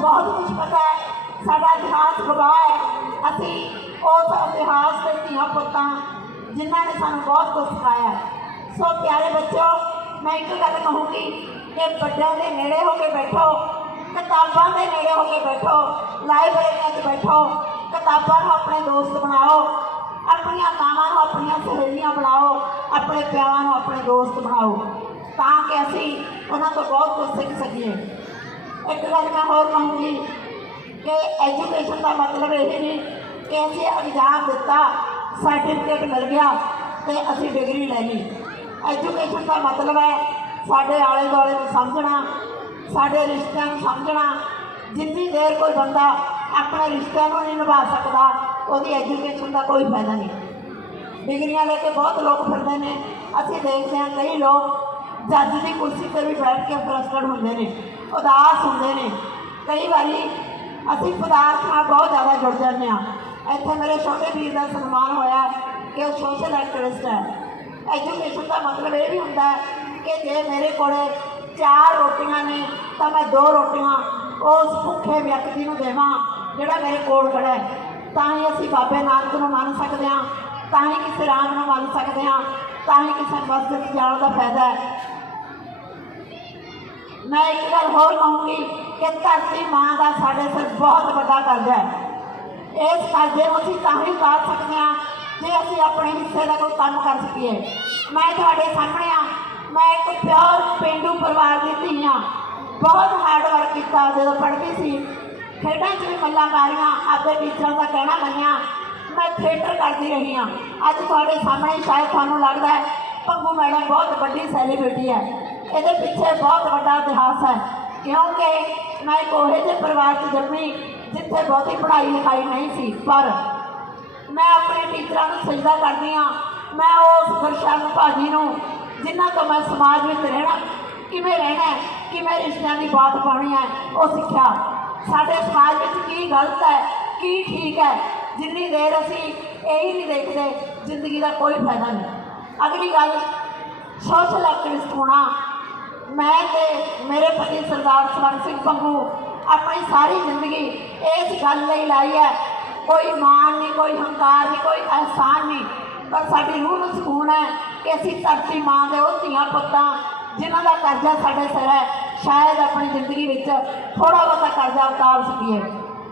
ਬਹੁਤ ਕੁਝ ਪਤਾ ਹੈ ਸਾਡਾ ਇਤਿਹਾਸ ਗਵਾਹ ਹੈ ਅਸੀਂ ਉਸ ਇਤਿਹਾਸ ਦੇ ਧੀਆਂ ਪੁੱਤਾਂ ਜਿਨ੍ਹਾਂ ਨੇ ਸਾਨੂੰ ਬਹੁਤ ਕੁਝ ਸਿਖਾਇਆ ਹੈ। ਸੋ ਪਿਆਰੇ ਬੱਚੋ ਮੈਂ ਇੱਕ ਗੱਲ ਕਹੂੰਗੀ ਕਿ ਵੱਡਿਆਂ ਦੇ ਨੇੜੇ ਹੋ ਕੇ ਬੈਠੋ ਕਿਤਾਬਾਂ ਦੇ ਨੇੜੇ ਹੋ ਕੇ ਬੈਠੋ ਲਾਇਬ੍ਰੇਰੀਆਂ 'ਚ ਬੈਠੋ ਕਿਤਾਬਾਂ ਨੂੰ ਆਪਣੇ ਦੋਸਤ ਬਣਾਓ ਆਪਣੀਆਂ ਮਾਵਾਂ ਨੂੰ ਆਪਣੀਆਂ ਸਹੇਲੀਆਂ ਬਣਾਓ ਆਪਣੇ ਪਿਆਰਾਂ ਨੂੰ ਆਪਣੇ ਦੋਸਤ ਬਣਾਓ ਤਾਂ ਕਿ ਅਸੀਂ ਉਹਨਾਂ ਤੋਂ ਬਹੁਤ ਕੁਝ ਸਿੱਖ ਸਕੀਏ ਇੱਕ ਗੱਲ ਮੈਂ ਹੋਰ ਕਹੂੰਗੀ ਕਿ ਐਜੂਕੇਸ਼ਨ ਦਾ ਮਤਲਬ ਇਹ ਨਹੀਂ ਕਿ ਅਸੀਂ ਐਗਜ਼ਾਮ ਦਿੱਤਾ ਸਰਟੀਫਿਕੇਟ ਮਿਲ ਗਿਆ ਤੇ ਅਸੀਂ ਡਿਗਰੀ ਲੈ ਲਈ। ਐਜੂਕੇਸ਼ਨ ਦਾ ਮਤਲਬ ਹੈ ਸਾਡੇ ਆਲੇ ਦੁਆਲੇ ਨੂੰ ਸਮਝਣਾ, ਸਾਡੇ ਰਿਸ਼ਤਿਆਂ ਨੂੰ ਸਮਝਣਾ। ਜਿੰਨੀ ਦੇਰ ਕੋਈ ਬੰਦਾ ਆਪਣੇ ਰਿਸ਼ਤਿਆਂ ਨੂੰ ਨਹੀਂ ਨਿਭਾ ਸਕਦਾ, ਉਹਦੀ ਐਜੂਕੇਸ਼ਨ ਦਾ ਕੋਈ ਫਾਇਦਾ ਨਹੀਂ। ਡਿਗਰੀਆਂ ਲੈ ਕੇ ਬਹੁਤ ਲੋਕ ਫਿਰਦੇ ਨੇ। ਅਸੀਂ ਦੇਖਦੇ ਹਾਂ ਕਈ ਲੋਕ ਜੱਜ ਦੀ ਕੁਰਸੀ ਤੇ ਵੀ ਬੈਠ ਕੇ ਫਰਸਟਡ ਹੁੰਦੇ ਨੇ, ਉਦਾਸ ਹੁੰਦੇ ਨੇ। ਕਈ ਵਾਰੀ ਅਸੀਂ ਪਦਾਰਥ ਨਾਲ ਬਹੁਤ ਜ਼ਿਆਦਾ ਜੁੜ ਜਾਂਦੇ ਹਾਂ। ਇੱਥੇ ਮੇਰੇ ਛੋਟੇ ਵੀਰ ਦਾ ਸਨਮਾਨ ਹੋਇਆ ਕਿ ਉਹ ਸੋਸ਼ਲ ਐਕਟਿਵਿਸਟ ਹੈ। ਐਜੂਕੇਸ਼ਨ ਦਾ ਮਤਲਬ ਇਹ ਵੀ ਹੁੰਦਾ ਕਿ ਜੇ ਮੇਰੇ ਕੋਲੇ ਚਾਰ ਰੋਟੀਆਂ ਨੇ, ਤਾਂ ਮੈਂ ਦੋ ਰੋਟੀਆਂ ਉਸ ਭੁੱਖੇ ਵਿਅਕਤੀ ਨੂੰ ਦੇਵਾਂ, ਜਿਹੜਾ ਮੇਰੇ ਕੋਲ ਖੜਾ ਹੈ। ਤਾਂ ਹੀ ਅਸੀਂ ਬਾਬੇ ਨਾਨਕ ਨੂੰ ਮੰਨ ਸਕਦੇ ਹਾਂ, ਤਾਂ ਹੀ ਕਿਸੇ ਰਾਮ ਨੂੰ ਮੰਨ ਸਕਦੇ ਹਾਂ, ਤਾਂ ਹੀ ਕਿਸੇ ਮਸਜਿਦ 'ਚ ਜਾਣ ਦਾ ਫਾਇਦਾ ਹੈ। ਮੈਂ ਇੱਕ ਗੱਲ ਹੋਰ ਕਹੂੰਗੀ ਕਿ ਧਰਤੀ ਮਾਂ ਦਾ ਸਾਡੇ ਸਿਰ ਬਹੁਤ ਵੱਡਾ ਕਰਜ਼ਾ ਹੈ। ਇਸ ਕਰਜ਼ੇ ਨੂੰ ਅਸੀਂ ਤਾਂ ਹੀ ਉਤਾਰ ਸਕਦੇ ਹਾਂ, ਜੇ ਅਸੀਂ ਆਪਣੇ ਹਿੱਸੇ ਦਾ ਕੋਈ ਕੰਮ ਕਰ ਸਕੀਏ। ਮੈਂ ਤੁਹਾਡੇ ਸਾਹਮਣੇ ਆ ਮੈਂ ਇੱਕ ਪਿਓਰ ਪਿੰਡੂ ਪਰਿਵਾਰ ਦੀ ਧੀ ਹਾਂ। ਬਹੁਤ ਹਾਰਡ ਵਰਕ ਕੀਤਾ ਜਦੋਂ ਪੜ੍ਹਦੀ ਸੀ। ਖੇਡਾਂ 'ਚ ਵੀ ਮੱਲਾਂ ਮਾਰੀਆਂ, ਆਪਦੇ ਟੀਚਰਾਂ ਦਾ ਕਹਿਣਾ ਮੰਨਿਆ। ਮੈਂ ਥੀਏਟਰ ਕਰਦੀ ਰਹੀ ਹਾਂ। ਅੱਜ ਤੁਹਾਡੇ ਸਾਹਮਣੇ ਸ਼ਾਇਦ ਤੁਹਾਨੂੰ ਲੱਗਦਾ ਹੈ, ਪੰਗੂ ਮੈਡਮ ਬਹੁਤ ਵੱਡੀ ਸੈਲੀਬ੍ਰਿਟੀ ਹੈ। ਇਹਦੇ ਪਿੱਛੇ ਬਹੁਤ ਵੱਡਾ ਇਤਿਹਾਸ ਹੈ। ਕਿਉਂਕਿ ਮੈਂ ਇੱਕ ਉਹੇ ਜਿਹੇ ਪਰਿਵਾਰ 'ਚ ਜੰਮੀ, ਜਿੱਥੇ ਬਹੁਤੀ ਪੜ੍ਹਾਈ ਲਿਖਾਈ ਨਹੀਂ ਸੀ, ਪਰ ਮੈਂ ਆਪਣੇ ਟੀਚਰਾਂ ਨੂੰ ਸਜਦਾ ਕਰਦੀ ਹਾਂ। ਮੈਂ ਉਸ ਗੁਰਸ਼ਰਨ ਭਾਜੀ ਨੂੰ ਜਿਨ੍ਹਾਂ ਤੋਂ ਮੈਂ ਸਮਾਜ ਵਿੱਚ ਰਹਿਣਾ, ਕਿਵੇਂ ਰਹਿਣਾ ਕਿਵੇਂ ਰਿਸ਼ਤਿਆਂ ਦੀ ਬਾਤ ਪਾਉਣੀ ਹੈ, ਉਹ ਸਿੱਖਿਆ। ਸਾਡੇ ਸਮਾਜ ਵਿੱਚ ਕੀ ਗਲਤ ਹੈ, ਕੀ ਠੀਕ ਹੈ, ਜਿੰਨੀ ਦੇਰ ਅਸੀਂ ਇਹੀ ਨਹੀਂ ਦੇਖਦੇ, ਜ਼ਿੰਦਗੀ ਦਾ ਕੋਈ ਫਾਇਦਾ ਨਹੀਂ। ਅਗਲੀ ਗੱਲ, ਸੋਸ਼ਲ ਐਕਟਿਵਿਸਟ ਹੋਣਾ। ਮੈਂ ਤੇ ਮੇਰੇ ਪਤੀ ਸਰਦਾਰ ਸਵਰਨ ਸਿੰਘ ਪੰਗੂ ਆਪਣੀ ਸਾਰੀ ਜ਼ਿੰਦਗੀ ਇਸ ਗੱਲ ਲਈ ਲਾਈ ਹੈ। ਕੋਈ ਮਾਣ ਨਹੀਂ, ਕੋਈ ਹੰਕਾਰ ਨਹੀਂ, ਕੋਈ ਅਹਿਸਾਨ ਨਹੀਂ। ਪਰ ਸਾਡੀ ਰੂਹ ਨੂੰ ਸਕੂਨ ਹੈ ਕਿ ਅਸੀਂ ਧਰਤੀ ਮਾਂ ਦੇ ਉਹ ਧੀਆਂ ਪੁੱਤਾਂ ਜਿਨ੍ਹਾਂ ਦਾ ਕਰਜ਼ਾ ਸਾਡੇ ਸਿਰ ਹੈ, ਸ਼ਾਇਦ ਆਪਣੀ ਜ਼ਿੰਦਗੀ ਵਿੱਚ ਥੋੜਾ ਬਹੁਤਾ ਕਰਜ਼ਾ ਉਤਾਰ ਸਕੀਏ।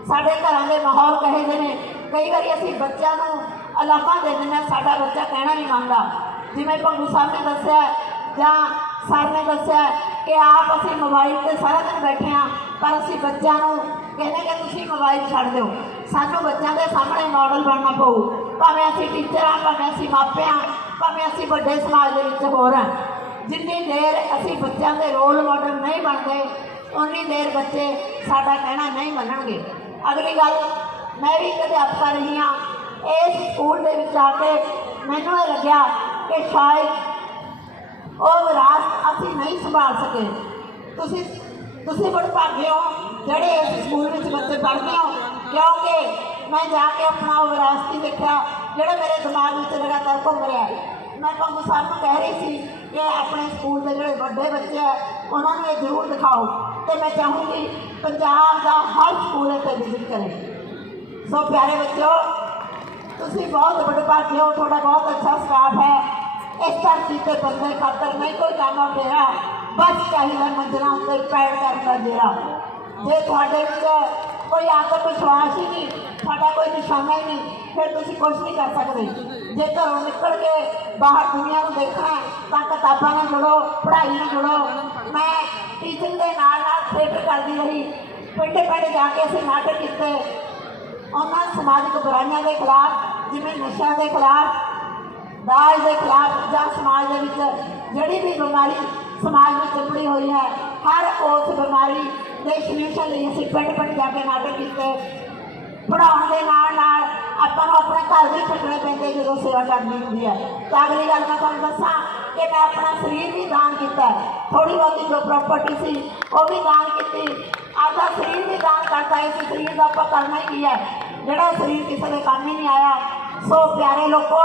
ਸਾਡੇ ਘਰਾਂ ਦੇ ਮਾਹੌਲ ਕਹੇ ਜਿਹੇ ਨੇ। ਕਈ ਵਾਰੀ ਅਸੀਂ ਬੱਚਿਆਂ ਨੂੰ ਅਲਾਮਾ ਦੇ ਦਿੰਦੇ ਹਾਂ, ਸਾਡਾ ਬੱਚਾ ਕਹਿਣਾ ਨਹੀਂ ਮੰਨਦਾ। ਜਿਵੇਂ ਪੰਗੂ ਸਾਹਿਬ ਨੇ ਦੱਸਿਆ ਜਾਂ ਸਰ ਨੇ ਦੱਸਿਆ ਕਿ ਆਪ ਅਸੀਂ ਮੋਬਾਈਲ ਤੇ ਸਾਰਾ ਦਿਨ ਬੈਠੇ ਹਾਂ, ਪਰ ਅਸੀਂ ਬੱਚਿਆਂ ਨੂੰ ਕਹਿੰਦੇ ਕਿ ਤੁਸੀਂ ਮੋਬਾਈਲ ਛੱਡ ਦਿਓ। ਸਾਨੂੰ ਬੱਚਿਆਂ ਦੇ ਸਾਹਮਣੇ ਮਾਡਲ ਬਣਨਾ ਪਊ। ਭਾਵੇਂ ਅਸੀਂ ਟੀਚਰ ਹਾਂ, ਭਾਵੇਂ ਅਸੀਂ ਮਾਪੇ ਹਾਂ, ਭਾਵੇਂ ਅਸੀਂ ਵੱਡੇ ਸਮਾਜ ਦੇ ਵਿੱਚ ਹੋਰ ਹਾਂ। ਜਿੰਨੀ ਦੇਰ ਅਸੀਂ ਬੱਚਿਆਂ ਦੇ ਰੋਲ ਮਾਡਲ ਨਹੀਂ ਬਣਦੇ ਉਨੀ ਦੇਰ ਬੱਚੇ ਸਾਡਾ ਕਹਿਣਾ ਨਹੀਂ ਮੰਨਣਗੇ। ਅਗਲੀ ਗੱਲ, ਮੈਂ ਵੀ ਇੱਕ ਅਧਿਆਪਕਾ ਰਹੀ ਹਾਂ। ਇਸ ਸਕੂਲ ਦੇ ਵਿੱਚ ਆ ਕੇ ਮੈਨੂੰ ਇਹ ਲੱਗਿਆ ਕਿ ਸ਼ਾਇਦ ਉਹ ਵਿਰਾਸਤ ਅਸੀਂ ਨਹੀਂ ਸੰਭਾਲ ਸਕੇ। ਤੁਸੀਂ ਤੁਸੀਂ ਬੜੇ ਭਾਗੇ ਹੋ ਜਿਹੜੇ ਇਸ ਸਕੂਲ ਵਿੱਚ ਬੱਚੇ ਪੜ੍ਹਦੇ ਹੋ, ਕਿਉਂਕਿ ਮੈਂ ਜਾ ਕੇ ਆਪਣਾ ਉਹ ਵਿਰਾਸਤੀ ਦੇਖਿਆ, ਜਿਹੜਾ ਮੇਰੇ ਦਿਮਾਗ ਵਿੱਚ ਲਗਾਤਾਰ ਘੁੰਮ ਰਿਹਾ ਹੈ। ਮੈਂ ਪੰਗੂ ਸਾਹਿਬ ਨੂੰ ਕਹਿ ਰਹੀ ਸੀ ਕਿ ਆਪਣੇ ਸਕੂਲ ਦੇ ਜਿਹੜੇ ਵੱਡੇ ਬੱਚੇ ਆ ਉਹਨਾਂ ਨੂੰ ਇਹ ਜ਼ਰੂਰ ਦਿਖਾਓ। ਤੇ ਮੈਂ ਚਾਹੂੰਗੀ ਪੰਜਾਬ ਦਾ ਹਰ ਸਕੂਲ ਇੱਥੇ ਵਿਜ਼ਿਟ ਕਰੇ। ਸੋ ਪਿਆਰੇ ਬੱਚਿਓ, ਤੁਸੀਂ ਬਹੁਤ ਵੱਡੇ ਭਾਗੇ ਹੋ, ਤੁਹਾਡਾ ਬਹੁਤ ਅੱਛਾ ਸਟਾਫ ਹੈ। ਇਸ ਧਰਤੀ ਤੇ ਬੰਦੇ ਖਾਤਰ ਨਹੀਂ ਕੋਈ ਕੰਮ ਮੇਰਾ ਬਸ ਚਾਹੀਦਾ ਮੰਜ਼ਲਾਂ ਉੱਤੇ ਪੈਰ ਕਰਦਾ ਜਿਹੜਾ ਜੇ ਤੁਹਾਡੇ ਵਿੱਚ ਕੋਈ ਆਤਮ ਵਿਸ਼ਵਾਸ ਹੀ ਨਹੀਂ, ਤੁਹਾਡਾ ਕੋਈ ਨਿਸ਼ਾਨਾ ਹੀ ਨਹੀਂ, ਫਿਰ ਤੁਸੀਂ ਕੁਝ ਨਹੀਂ ਕਰ ਸਕਦੇ। ਜੇ ਘਰੋਂ ਨਿਕਲ ਕੇ ਬਾਹਰ ਦੁਨੀਆ ਨੂੰ ਦੇਖਣਾ ਤਾਂ ਕਿਤਾਬਾਂ ਨਾਲ ਜੁੜੋ, ਪੜ੍ਹਾਈ ਨਾਲ ਜੁੜੋ। ਮੈਂ ਟੀਚਿੰਗ ਦੇ ਨਾਲ ਨਾਲ ਥੀਏਟਰ ਕਰਦੀ ਰਹੀ। ਪਿੰਡੇ ਪਿੰਡ ਜਾ ਕੇ ਅਸੀਂ ਨਾਟਕ ਕੀਤੇ। ਉਹਨਾਂ ਸਮਾਜਿਕ ਬੁਰਾਈਆਂ ਦੇ ਖਿਲਾਫ, ਜਿਵੇਂ ਨਸ਼ਿਆਂ ਦੇ ਖਿਲਾਫ ਦਾਜ ਦੇ ਖਿਲਾਫ ਜਾਂ ਸਮਾਜ ਦੇ ਵਿੱਚ ਜਿਹੜੀ ਵੀ ਬਿਮਾਰੀ ਸਮਾਜ ਵਿੱਚ ਚਿੰਬੜੀ ਹੋਈ ਹੈ ਹਰ ਉਸ ਬਿਮਾਰੀ ਦੇ ਸੋਲੂਸ਼ਨ ਲਈ ਅਸੀਂ ਪਿੰਡ ਪਿੰਡ ਜਾ ਕੇ ਨਾਟਕ ਕੀਤੇ ਪੜਾਉਣ ਦੇ ਨਾਲ ਨਾਲ ਆਪਾਂ ਨੂੰ ਆਪਣੇ ਘਰ ਵੀ ਛੱਡਣੇ ਪੈਂਦੇ ਜਦੋਂ ਸੇਵਾ ਕਰਨੀ ਹੁੰਦੀ ਹੈ ਤਾਂ ਅਗਲੀ ਗੱਲ ਮੈਂ ਤੁਹਾਨੂੰ ਦੱਸਾਂ ਕਿ ਮੈਂ ਆਪਣਾ ਸਰੀਰ ਵੀ ਦਾਨ ਕੀਤਾ ਥੋੜੀ ਬਹੁਤੀ ਜੋ ਪ੍ਰਾਪਰਟੀ ਸੀ ਉਹ ਵੀ ਦਾਨ ਕੀਤੀ ਆਪਦਾ ਸਰੀਰ ਵੀ ਦਾਨ ਕਰਤਾ ਇਸ ਸਰੀਰ ਦਾ ਆਪਾਂ ਕਰਨਾ ਹੀ ਕੀ ਹੈ ਜਿਹੜਾ ਸਰੀਰ ਕਿਸੇ ਦੇ ਕੰਮ ਹੀ ਨਹੀਂ ਆਇਆ ਸੋ ਪਿਆਰੇ ਲੋਕੋ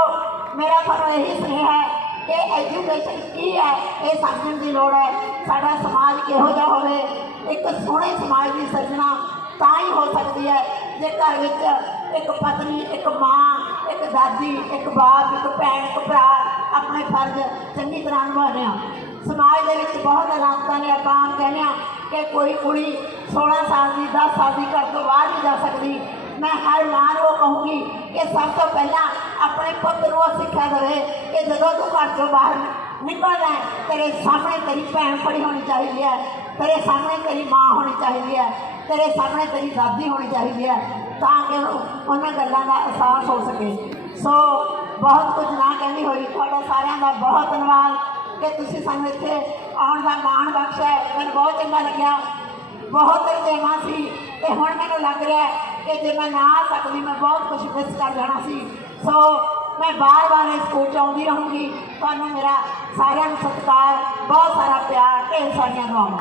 ਮੇਰਾ ਤੁਹਾਨੂੰ ਇਹੀ ਸੁਨੇਹਾ ਹੈ ਕਿ ਐਜੂਕੇਸ਼ਨ ਕੀ ਹੈ, ਇਹ ਸਮਝਣ ਦੀ ਲੋੜ ਹੈ। ਸਾਡਾ ਸਮਾਜ ਕਿਹੋ ਜਿਹਾ ਹੋਵੇ, ਇੱਕ ਸੋਹਣੇ ਸਮਾਜ ਦੀ ਸਿਰਜਣਾ ਤਾਂ ਹੀ ਹੋ ਸਕਦੀ ਹੈ ਜੇ ਘਰ ਵਿੱਚ ਇੱਕ ਪਤਨੀ, ਇੱਕ ਮਾਂ, ਇੱਕ ਦਾਦੀ, ਇੱਕ ਬਾਪ, ਇੱਕ ਭੈਣ, ਇੱਕ ਭਰਾ ਆਪਣੇ ਫਰਜ਼ ਚੰਗੀ ਤਰ੍ਹਾਂ ਨਿਭਾਉਂਦੇ ਆ ਸਮਾਜ ਦੇ ਵਿੱਚ ਬਹੁਤ ਹਾਲਾਤਾਂ ਨੇ, ਆਪਾਂ ਕਹਿੰਦੇ ਆ ਕਿ ਕੋਈ ਕੁੜੀ 16 ਸਾਲ ਦੀ 10 ਸਾਲ ਦੀ ਘਰ ਤੋਂ ਬਾਹਰ ਨਹੀਂ ਜਾ ਸਕਦੀ। ਮੈਂ ਹਰ ਮਾਂ ਨੂੰ ਕਹੂੰਗੀ ਕਿ ਸਭ ਤੋਂ ਪਹਿਲਾਂ ਆਪਣੇ ਪੁੱਤ ਨੂੰ ਇਹ ਸਿੱਖਿਆ ਦੇਵੇ ਕਿ ਜਦੋਂ ਤੂੰ ਘਰ ਤੋਂ ਬਾਹਰ ਨਿਕਲਣਾ ਤੇਰੇ ਸਾਹਮਣੇ ਤੇਰੀ ਭੈਣ ਖੜੀ ਹੋਣੀ ਚਾਹੀਦੀ ਹੈ, ਤੇਰੇ ਸਾਹਮਣੇ ਤੇਰੀ ਮਾਂ ਹੋਣੀ ਚਾਹੀਦੀ ਹੈ, ਤੇਰੇ ਸਾਹਮਣੇ ਤੇਰੀ ਦਾਦੀ ਹੋਣੀ ਚਾਹੀਦੀ ਹੈ, ਤਾਂ ਕਿ ਉਹਨਾਂ ਗੱਲਾਂ ਦਾ ਅਹਿਸਾਸ ਹੋ ਸਕੇ ਸੋ ਬਹੁਤ ਕੁਝ ਨਾ ਕਹਿੰਦੀ ਹੋਈ, ਤੁਹਾਡਾ ਸਾਰਿਆਂ ਦਾ ਬਹੁਤ ਧੰਨਵਾਦ ਕਿ ਤੁਸੀਂ ਸਾਨੂੰ ਇੱਥੇ ਆਉਣ ਦਾ ਮਾਣ ਬਖਸ਼ਿਆ ਹੈ। ਮੈਨੂੰ ਬਹੁਤ ਚੰਗਾ ਲੱਗਿਆ ਬਹੁਤ ਰਜੇਵਾਂ ਸੀ ਤੇ ਹੁਣ ਮੈਨੂੰ ਲੱਗ ਰਿਹਾ ਕਿ ਜੇ ਮੈਂ ਨਾ ਆ ਸਕਦੀ, ਮੈਂ ਬਹੁਤ ਕੁਝ ਮਿਸ ਕਰ ਜਾਣਾ ਸੀ। ਸੋ ਮੈਂ ਬਾਰ-ਬਾਰ ਇਸ ਸਕੂਲ 'ਚ ਆਉਂਦੀ ਰਹੂੰਗੀ। ਤੁਹਾਨੂੰ ਮੇਰਾ ਸਾਰਿਆਂ ਨੂੰ ਸਤਿਕਾਰ, ਬਹੁਤ ਸਾਰਾ ਪਿਆਰ, ਢੇਰ ਸਾਰੀਆਂ ਦੁਆਵਾਂ।